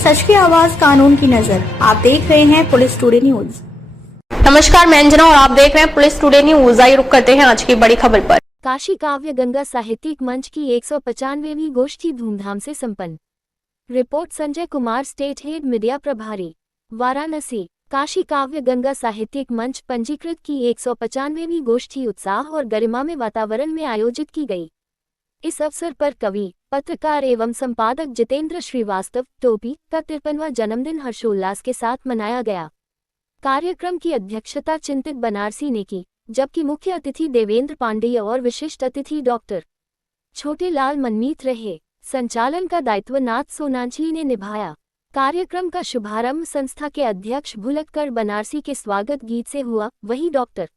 सच की आवाज, कानून की नजर। आप देख रहे हैं पुलिस टुडे न्यूज। नमस्कार, मैं अंजना और आप देख रहे हैं पुलिस टुडे न्यूज। आइए रुक करते हैं आज की बड़ी खबर पर। काशी काव्य गंगा साहित्यिक मंच की 195वीं गोष्ठी धूमधाम से संपन्न। Report Sanjay Kumar, state head media प्रभारी, वाराणसी। काशी काव्य गंगा साहित्यिक मंच पंजीकृत की 195वीं गोष्ठी उत्साह और गरिमा में वातावरण में आयोजित की गई। इस अवसर पर कवि, पत्रकार एवं संपादक जितेंद्र श्रीवास्तव टोपी का 53वां जन्मदिन हर्षोल्लास के साथ मनाया गया। कार्यक्रम की अध्यक्षता चिंतित बनारसी ने की, जबकि मुख्य अतिथि देवेंद्र पांडेय और विशिष्ट अतिथि डॉक्टर छोटेलाल मनमीत रहे। संचालन का दायित्व नाथ सोनांची ने निभाया। कार्यक्रम का शुभारंभ संस्था के अध्यक्ष भुलक्कड़ बनारसी के स्वागत गीत से हुआ। वहीं डॉक्टर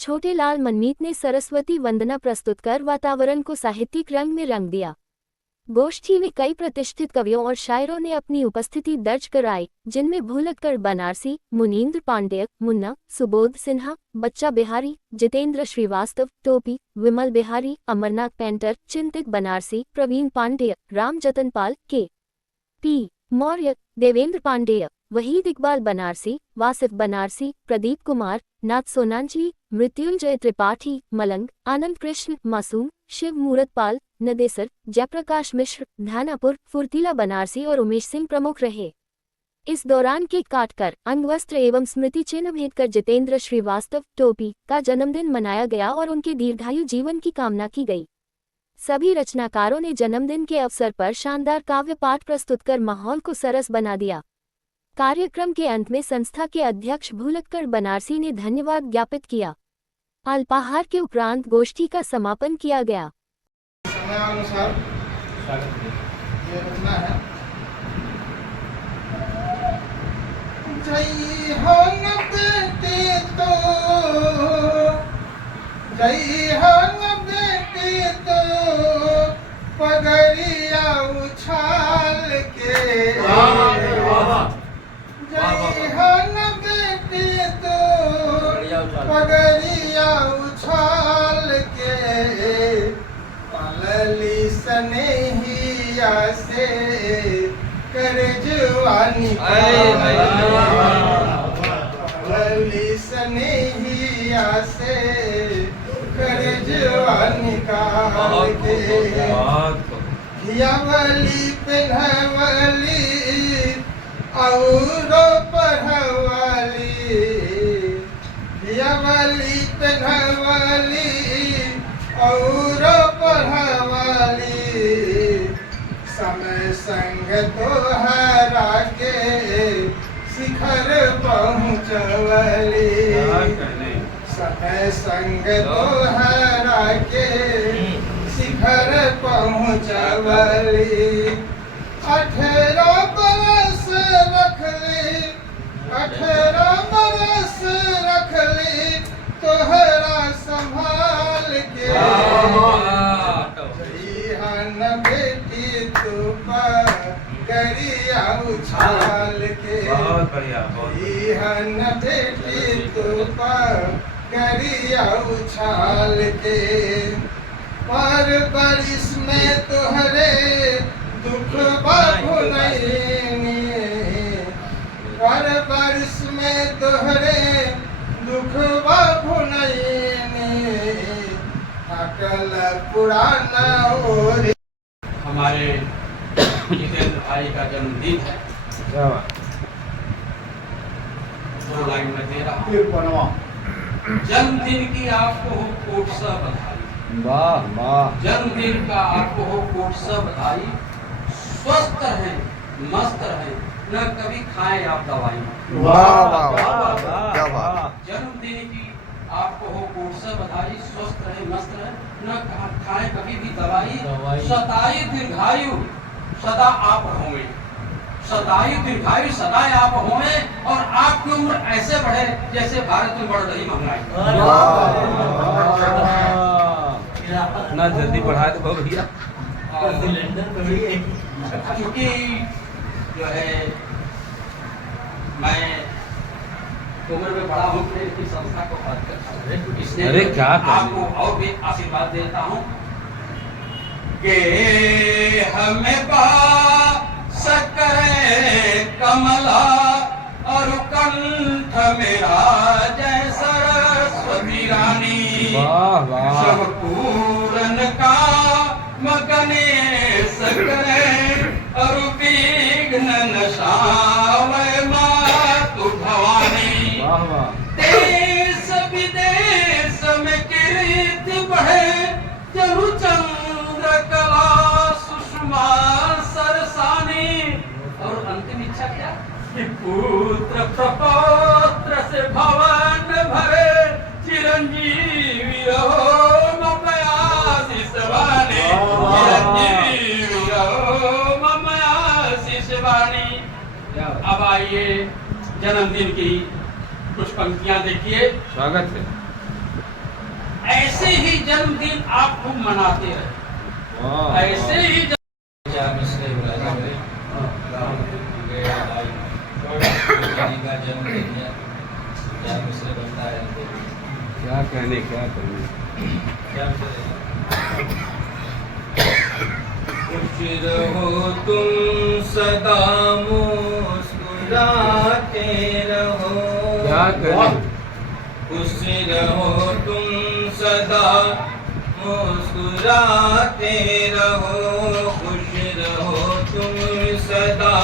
छोटेलाल मनमीत ने सरस्वती वंदना प्रस्तुत कर वातावरण को साहित्यिक रंग में रंग दिया। गोष्ठी में कई प्रतिष्ठित कवियों और शायरों ने अपनी उपस्थिति दर्ज कराई, जिनमें भुलक्कड़ बनारसी, मुनींद्र पांडेय, मुन्ना, सुबोध सिन्हा, बच्चा बिहारी, जितेंद्र श्रीवास्तव टोपी, विमल बिहारी, अमरनाथ पेंटर, चिंतित बनारसी, प्रवीण पांडेय, राम जतनपाल, के.पी. मौर्य, देवेंद्र पांडेय, वहीद इकबाल बनारसी, वासिफ बनारसी, प्रदीप कुमार, नाथ सोनांची, मृत्युंजय त्रिपाठी, मलंग, आनंद कृष्ण, मासूम, शिव मूरतपाल, नदेसर, जयप्रकाश मिश्र, ध्यानापुर, फुर्तीला बनारसी और उमेश सिंह प्रमुख रहे। इस दौरान केक काटकर, अंगवस्त्र एवं स्मृति चिन्ह भेंट कर जितेंद्र श्रीवास्तव टोपी का जन्मदिन मनाया गया और उनके दीर्घायु जीवन की कामना की गई। सभी रचनाकारों ने जन्मदिन के अवसर पर शानदार काव्य पाठ प्रस्तुत कर माहौल को सरस बना दिया। कार्यक्रम के अंत में संस्था के अध्यक्ष भुलक्कड़ बनारसी ने धन्यवाद ज्ञापित किया। अल्पाहार के उपरांत गोष्ठी का समापन किया गया। समयानुसार ये रचना है। जय हो न बेटी तो, जय हो न बेटी तो, पगड़िया उछाल के। जय हो न बेटी तो, पगड़िया उछाल के। पालली स्नेहिया से कर जवानी, पालली स्नेहिया से कर जवानी काल के। हियावली पिन्हवली औरो पढ़वली, हियावली पिन्हवली औरो पढ़वली। समय संग तोहरा के शिखर पहुँचवली, समय संग तोहरा के शिखर पहुँचवली। 18 बरस रखली, 18 बरस रखली तोहरा संभाल के। जइहन बेटी तू पगड़िया उछाल के। जइहन बेटी तू पगड़िया उछाल के। पर बारिश में तोहरे दुख भुलैनी, पर बारिश में तोहरे दुख भुलैनी। अटल पुराना ओर। हमारे जितेंद्र भाई का जन्मदिन है। दो लाइन में दे रहा। जन्मदिन की आपको हो कोट सा बधाई। वाह वाह। जन्मदिन का आपको हो कोट सा बधाई। स्वस्थ रहें, मस्त रहें, न कभी खाएं आप दवाई। वाह वाह वाह, क्या बात। जन्मदिन की आपको हो कोट सा बधाई। स्वस्थ रहें, मस्त रहें, न खाएं कभी भी दवाई। सताई दीर्घायु सदा आप होंगे, सदाई दीर्घायु सदा आप होंगे, और आपकी उम्र ऐसे बढ़े जैसे भारत में बढ़ रही महंगाई। ना जल्दी बढ़ा दो भैया। क्योंकि जो है मैं उम्र में बड़ा हूँ, इस संस्था को इसलिए अरे क्या आपको और भी आशीर्वाद देता हूँ कि हमें बास करे वाह वाह सब पूरन का गणेश करे और विघ्न नशावे मातु भवानी। वाह वाह देश विदेश में कीर्ति बढ़े जरु चंद्र कला सुषमा सरसानी। और अंतिम इच्छा क्या कि पुत्र प्रपौत्र से भवन भरे चिरंजीवी रहो मम आशीष वाणी। चिरंजीवी रहो मम आशीष वाणी। अब आइए जन्मदिन की कुछ पंक्तियां देखिए। स्वागत है। ऐसे ही जन्मदिन आप खूब मनाते रहे। वाह ऐसे ही क्या कहने क्या कहने। खुश रहो तुम सदा मुस्कुराते रहो। क्या कहने। खुश रहो तुम सदा मुस्कुराते रहो। खुश रहो तुम सदा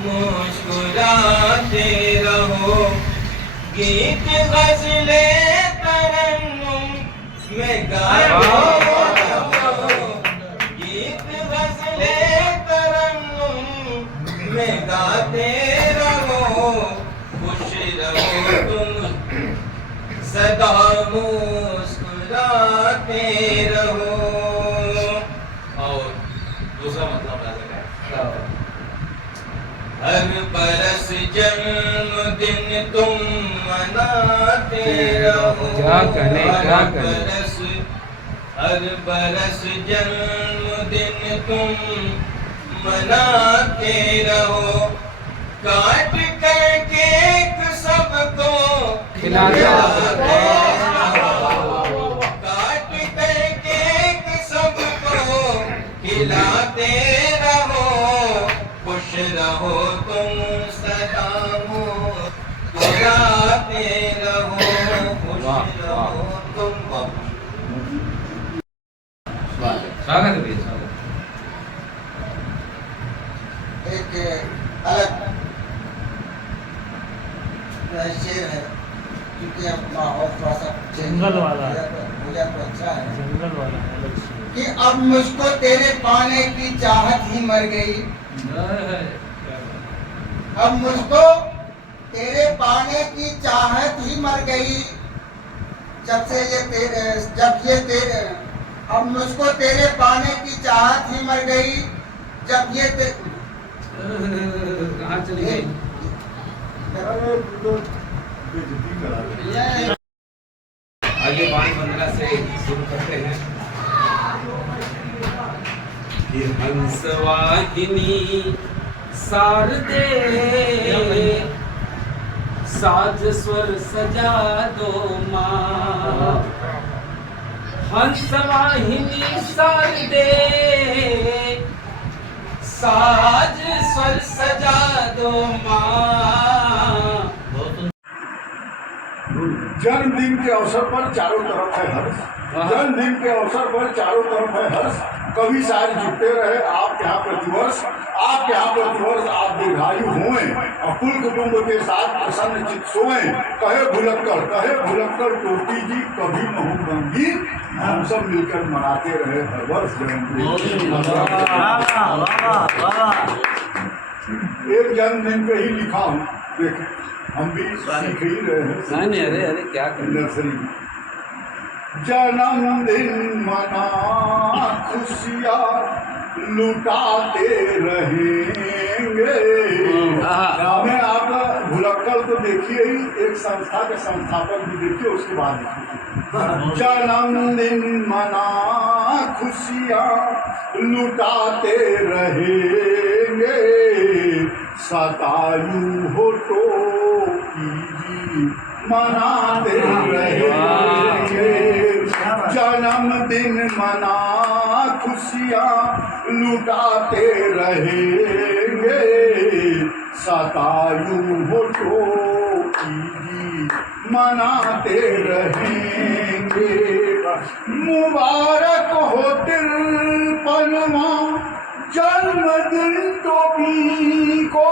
मुस्कुराते रहो। गीत गज़ले तरन्नुम में गाते रहो। गीत गज़ले तरन्नुम में गाते रहो। खुश रहो तुम सदा मुस्कुराते रहो। और दूसरा मतलब हर बरस जन्मदिन तुम मनाते रहो। क्या कहने क्या कहने। हर बरस जन्मदिन तुम मनाते रहो। काट कर केक सबको खिलाते रहो। काट कर केक सबको खिलाते रहो। खुश रहो तुम सदा मुस्कुराते रहो। खुश रहो तुम। स्वागत है भैया स्वागत। एक अलग शेर है क्योंकि अब माहौल थोड़ा सा जंगल वाला है। हो जाए तो अच्छा है जंगल वाला अलग से। कि अब मुझको तेरे पाने की चाहत ही मर गई। अब मुझको तेरे पाने की चाहत ही मर गई। जब ये तेरे अब मुझको तेरे पाने की चाहत ही मर गई। जब ये कहाँ चली गई। आइए 5-15 से शुरू करते हैं। ये हंसवाहिनी शारदे साज स्वर सजा दो माँ। हंसवाहिनी शारदे साज स्वर सजा दो माँ। जन्मदिन के अवसर पर चारों तरफ है हर्ष। जन्मदिन के अवसर पर चारों तरफ है हर्ष। कवि शायर जुटते रहे आप यहाँ प्रतिवर्ष। आप यहाँ प्रतिवर्ष आप दीर्घायु हुए और कुल कुटुंब के साथ प्रसन्न चित सोए। कहे भुलक्कड़ टोटी जी कभी महू गंगी। हम सब मिलकर मनाते रहे हर वर्ष जन्मदिन। एक जन्मदिन पे ही लिखा हूँ देखें हम भी सीख ही रहे हैं। नहीं अरे अरे क्या करना। नर्सरी जन्मदिन मना खुशियाँ लुटाते रहेंगे। हमें आप भुलक्कड़ तो देखिए ही एक संस्था के संस्थापक भी देखिए उसके बाद जन्मदिन मना खुशियाँ लुटाते रहेंगे। सतायु हो तो कीजिए मनाते रहेंगे। जन्मदिन मना खुशियाँ लुटाते रहेंगे। सतायु हो तो कीजिए मनाते रहेंगे। मुबारक हो 53वां जन्मदिन टोपी को,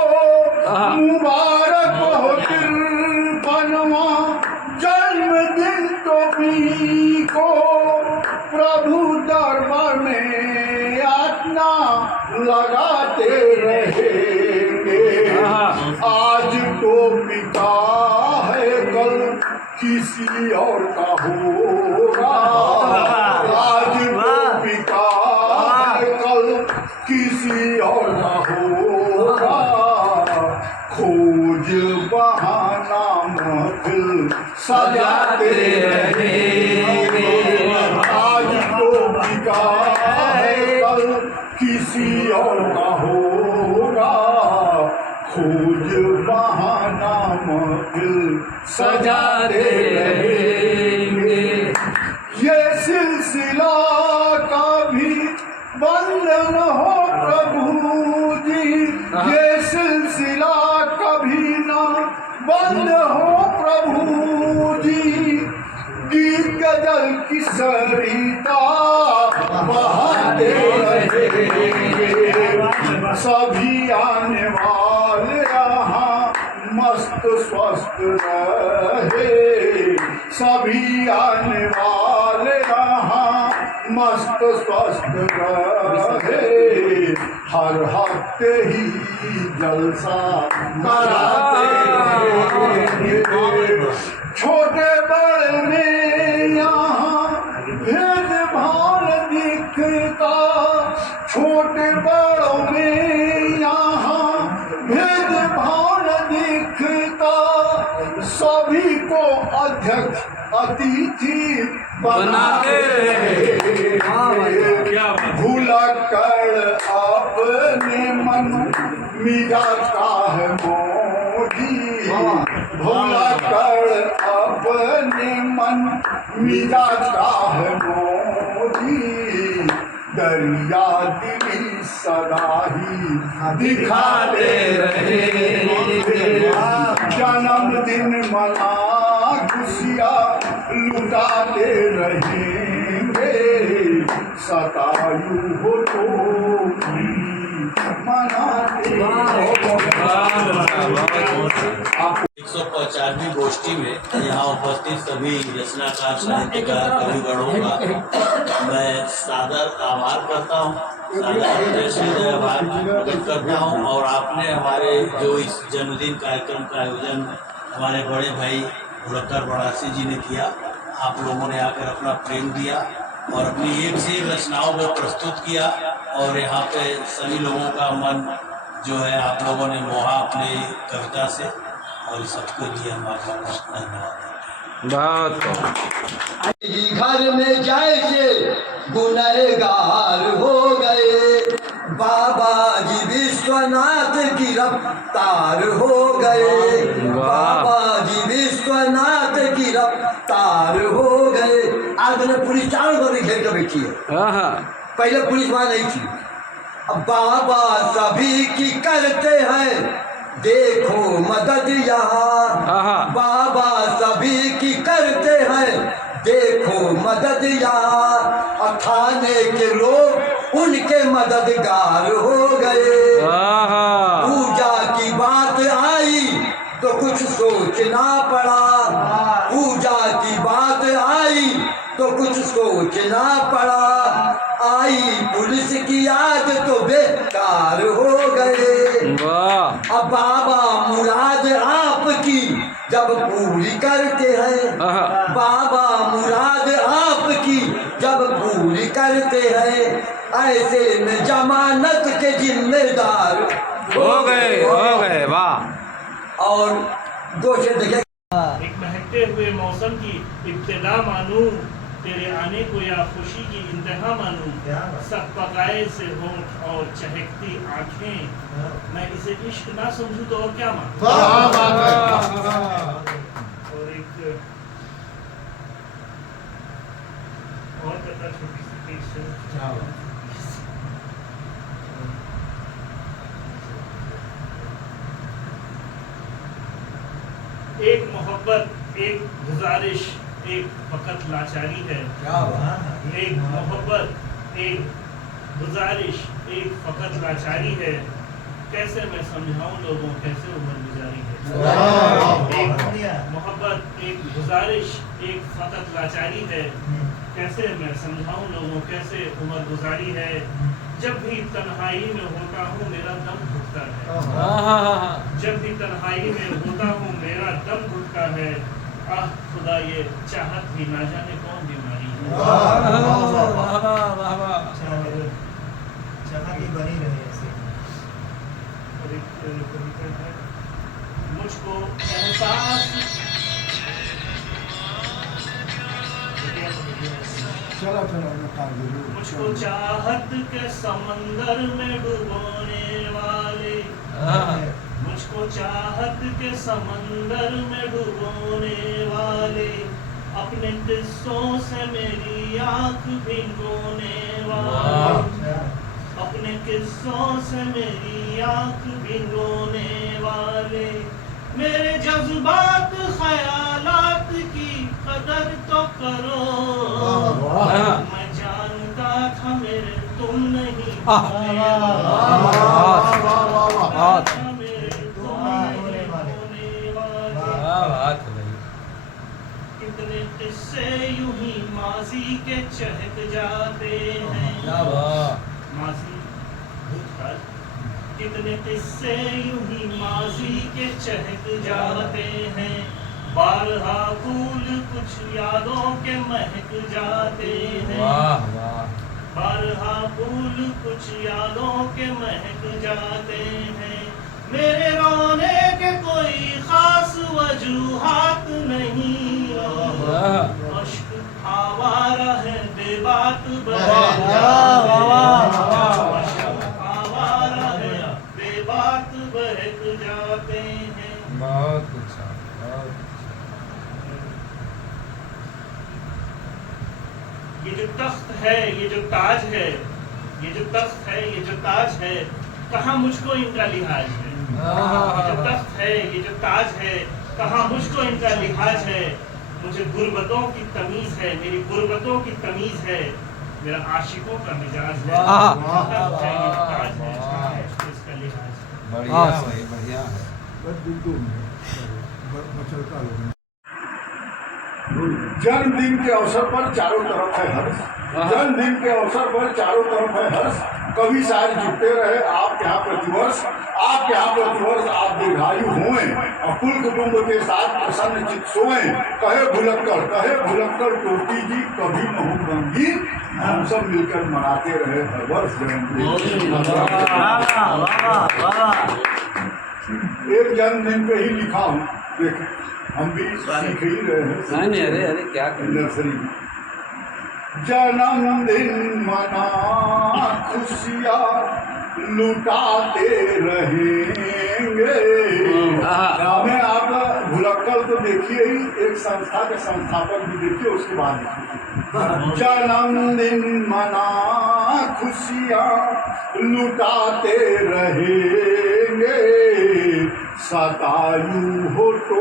मुबारक हो 53वां जन्मदिन टोपी को। प्रभु दरबार में यातना लगाते रहेंगे। आज टोपी का है, कल किसी और का होगा। आज टोपी का है, कल किसी और का होगा। खोज बहाना महफिल सजाते रहेंगे। आज टोपी का है, कल किसी और का होगा। खोज बहाना महफिल सजाते रहेंगे। ये सिलसिला कभी बंधन हो प्रभु जी, ये सिलसिला कभी ना बंद हो प्रभु जी। गीत गजल की सरिता बहाते रहेंगे। सभी आने वाले यहाँ मस्त स्वस्थ रहे। सभी आने वाले यहाँ मस्त स्वस्थ रहे। हर हफ्ते ही जलसा कराते रहेंगे। छोटे बड़े में यहाँ भेदभाव दिखता, छोटे बड़ों में यहाँ भेदभाव दिखता। सभी को अध्यक्ष अतिथि बनाते रहे। भुलक्कड़ अपने मन मिजाज का है मोदी। भुलक्कड़ अपने मन मिजाज का है मोदी। दरिया दिली सदा ही दिखाते रहे। जन्मदिन मना खुशियाँ लुटाते रहेंगे। शतायु हो तो मनाते। 150वीं गोष्ठी में यहाँ उपस्थित सभी रचनाकार साहित्यकार कविगणों का मैं सादर आभार करता हूँ, सादर आभार व्यक्त करता हूँ। और आपने हमारे जो इस जन्मदिन कार्यक्रम का आयोजन हमारे बड़े भाई भुलक्कड़ बड़ासी जी ने किया, आप लोगों ने आकर अपना प्रेम दिया और अपनी एक से एक रचनाओं को प्रस्तुत किया। और यहाँ पे सभी लोगों का मन जो है आप लोगों ने मोहा अपनी कविता से, और सबके लिए हम आपका धन्यवाद। घर में जैसे गुनहगार हो गए, बाबा जी विश्वनाथ गिरफ्तार हो गए। बाबा जी विश्वनाथ गिरफ्तार हो गए। आज मैंने पुलिस चारों तरफ घेर कर बैठी है। पहले पुलिस वहां नहीं थी। अब बाबा सभी की करते हैं, देखो मदद यहाँ। बाबा सभी की करते हैं, देखो मदद यहाँ। थाने के लोग उनके मददगार हो गए। पूजा की बात आई तो कुछ सोचना पड़ा। पूजा की बात आई तो कुछ सोचना पड़ा। आई पुलिस की याद तो बेकार हो गए। अब बाबा मुराद आपकी जब पूरी करते हैं, बाबा मुराद आपकी जब पूरी करते हैं, ऐसे में जमानत के जिम्मेदार हो गए। वाह। और दो शब्द देखे। एक महकते हुए मौसम की इब्तिदा मानूं, तेरे आने को या खुशी की इंतहा मानूं। सब पकाए से होंठ और चहकती आंखें, मैं इसे इश्क ना समझूं तो और क्या मानूं। और एक और कथा छोटी सी पेश। एक मोहब्बत, एक गुजारिश, एक फकत लाचारी है, एक मोहब्बत, एक गुजारिश, एक फकत लाचारी है। कैसे मैं समझाऊं लोगों कैसे उम्र गुजारी है। एक मोहब्बत, एक गुजारिश, एक फकत लाचारी है। कैसे मैं समझाऊं लोगों कैसे उम्र गुजारी है। जब भी तन्हाई में होता हूँ मेरा दम घुटता है। जब भी तन्हाई में होता हूँ मेरा दम घुटता है। आह खुदा ये चाहत भी ना जाने कौन बीमारी है। चाहत बनी रहे ऐसे। और एक कविता है, मुझको एहसास चलो मुझको चाहत के समंदर में डुबोने वाले, मुझको चाहत के समंदर में डुबोने वाले, अपने किस्सों से मेरी आंख भिगोने वाले, अपने किस्सों से मेरी आंख भिगोने वाले। मेरे जज्बात ख्यालात की कदर तो करो। मैं जानता था मेरे तुम नहीं कितने किस्से यूं ही माजी के चहक जाते हैं। माजी भूतकाल, कितने किस्से यूं ही माजी के चहक जाते हैं। बारहा फूल कुछ यादों के महक जाते हैं। बारहा फूल कुछ यादों के महक जाते हैं। मेरे रोने के कोई खास वजूहात नहीं। अश्क आवारा है बेबात बहक आवारा है बेबात बहक जाते हैं। बहुत अच्छा, ये जो तख्त है, ये जो ताज है, ये जो तख्त है, ये जो ताज है, कहाँ मुझको इनका लिहाज है। ये जो तख्त है, ये जो ताज है, कहाँ मुझको इनका लिहाज है। मुझे गुर्बतों की तमीज है, मेरी गुर्बतों की तमीज है, मेरा आशिकों का मिजाज है। तख्त है, ये ताज है, कहाँ मुझको इसका लिहाज है। बढ़िया भाई, बढ़िया है। जन्मदिन के अवसर पर चारों तरफ है हर्ष। जन्मदिन के अवसर पर चारों तरफ है हर्ष। कवि शायर जुटते रहे आप यहाँ प्रतिवर्ष। आप यहाँ प्रतिवर्ष आप दीर्घायु हुए और कुल कुटुंब के साथ प्रसन्न चित सोए। कहे भुलक्कर टोटी जी कभी महूबंगी, हम सब मिलकर मनाते रहे हर वर्ष जन्मदिन। एक जन्मदिन पे ही लिखा हूँ, देखें हम भी सीख ही रहे हैं। नहीं, अरे अरे क्या नर्सरी जन्मदिन मना खुशियाँ लुटाते रहेंगे। हमें आप भुलक्कड़ तो देखिए ही, एक संस्था के संस्थापक भी देखिए, उसके बाद जन्मदिन मना खुशियाँ लुटाते रहेंगे। सतायु हो तो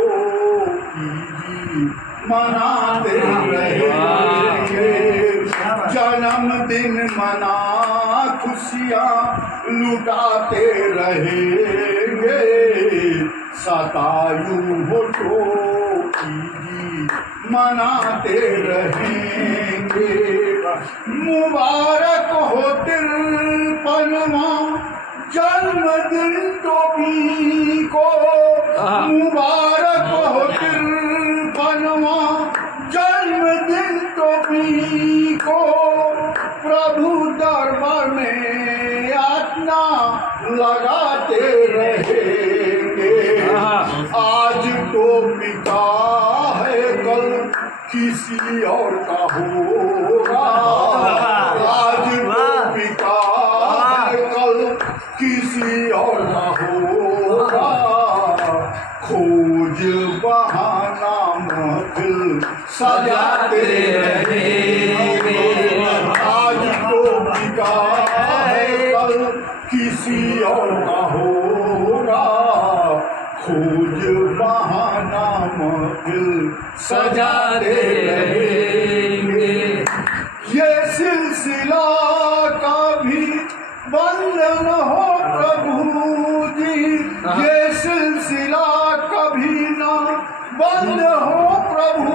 मनाते रहेंगे। जन्मदिन मना खुशियाँ लुटाते रहेंगे। सतायु हो तो मनाते रहेंगे। मुबारक हो 53वां जन्मदिन टोपी को। मुबारक हो 53वां जन्मदिन टोपी को। प्रभु दरबार में यातना लगाते रहेंगे। आज टोपी का है कल किसी और का होगा। आज टोपी का है कल किसी और का होगा। खोज बहाना महफिल सजाते रहेंगे। आज टोपी का है कल किसी और का होगा। खोज बहाना महफिल सजाते रहेंगे। ये सिलसिला कभी बंद न हो प्रभु जी, ये सिलसिला कभी न बंद हो प्रभु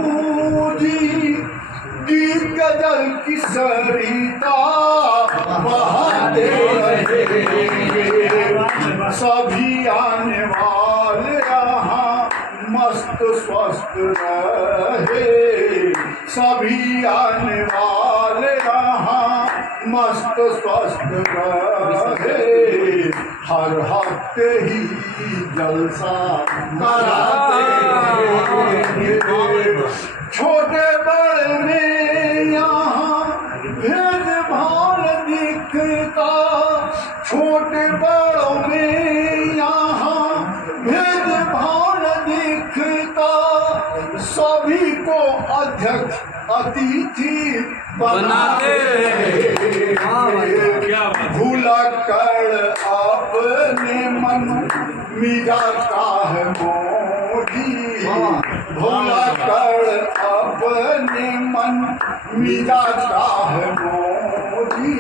जी। गीत गजल की सरिता बहाते रहेंगे। सभी आने वाले यहाँ मस्त स्वस्थ रहे, सभी आने वाले यहाँ मस्त स्वस्थ रहे। हर हफ्ते ही जलसा कराते रहेंगे। छोटे बड़े में यहाँ भेदभाव दिखता, छोटे बड़ों में यहाँ भेदभाव दिखता। सभी को अध्यक्ष अतिथि बनाते भूला कर अपने मन मिजाज का है मोदी, भूला कर अपने मन मिजाज का है मोदी।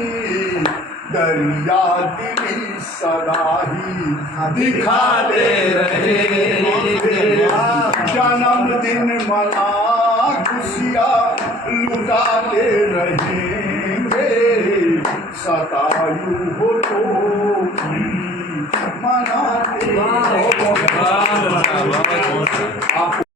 दरिया दिली सदा ही दिखाते रहेंगे। जन्मदिन मना खुशियाँ लुटाते रहेंगे। सतायु हो तो भी मनाते रहेंगे।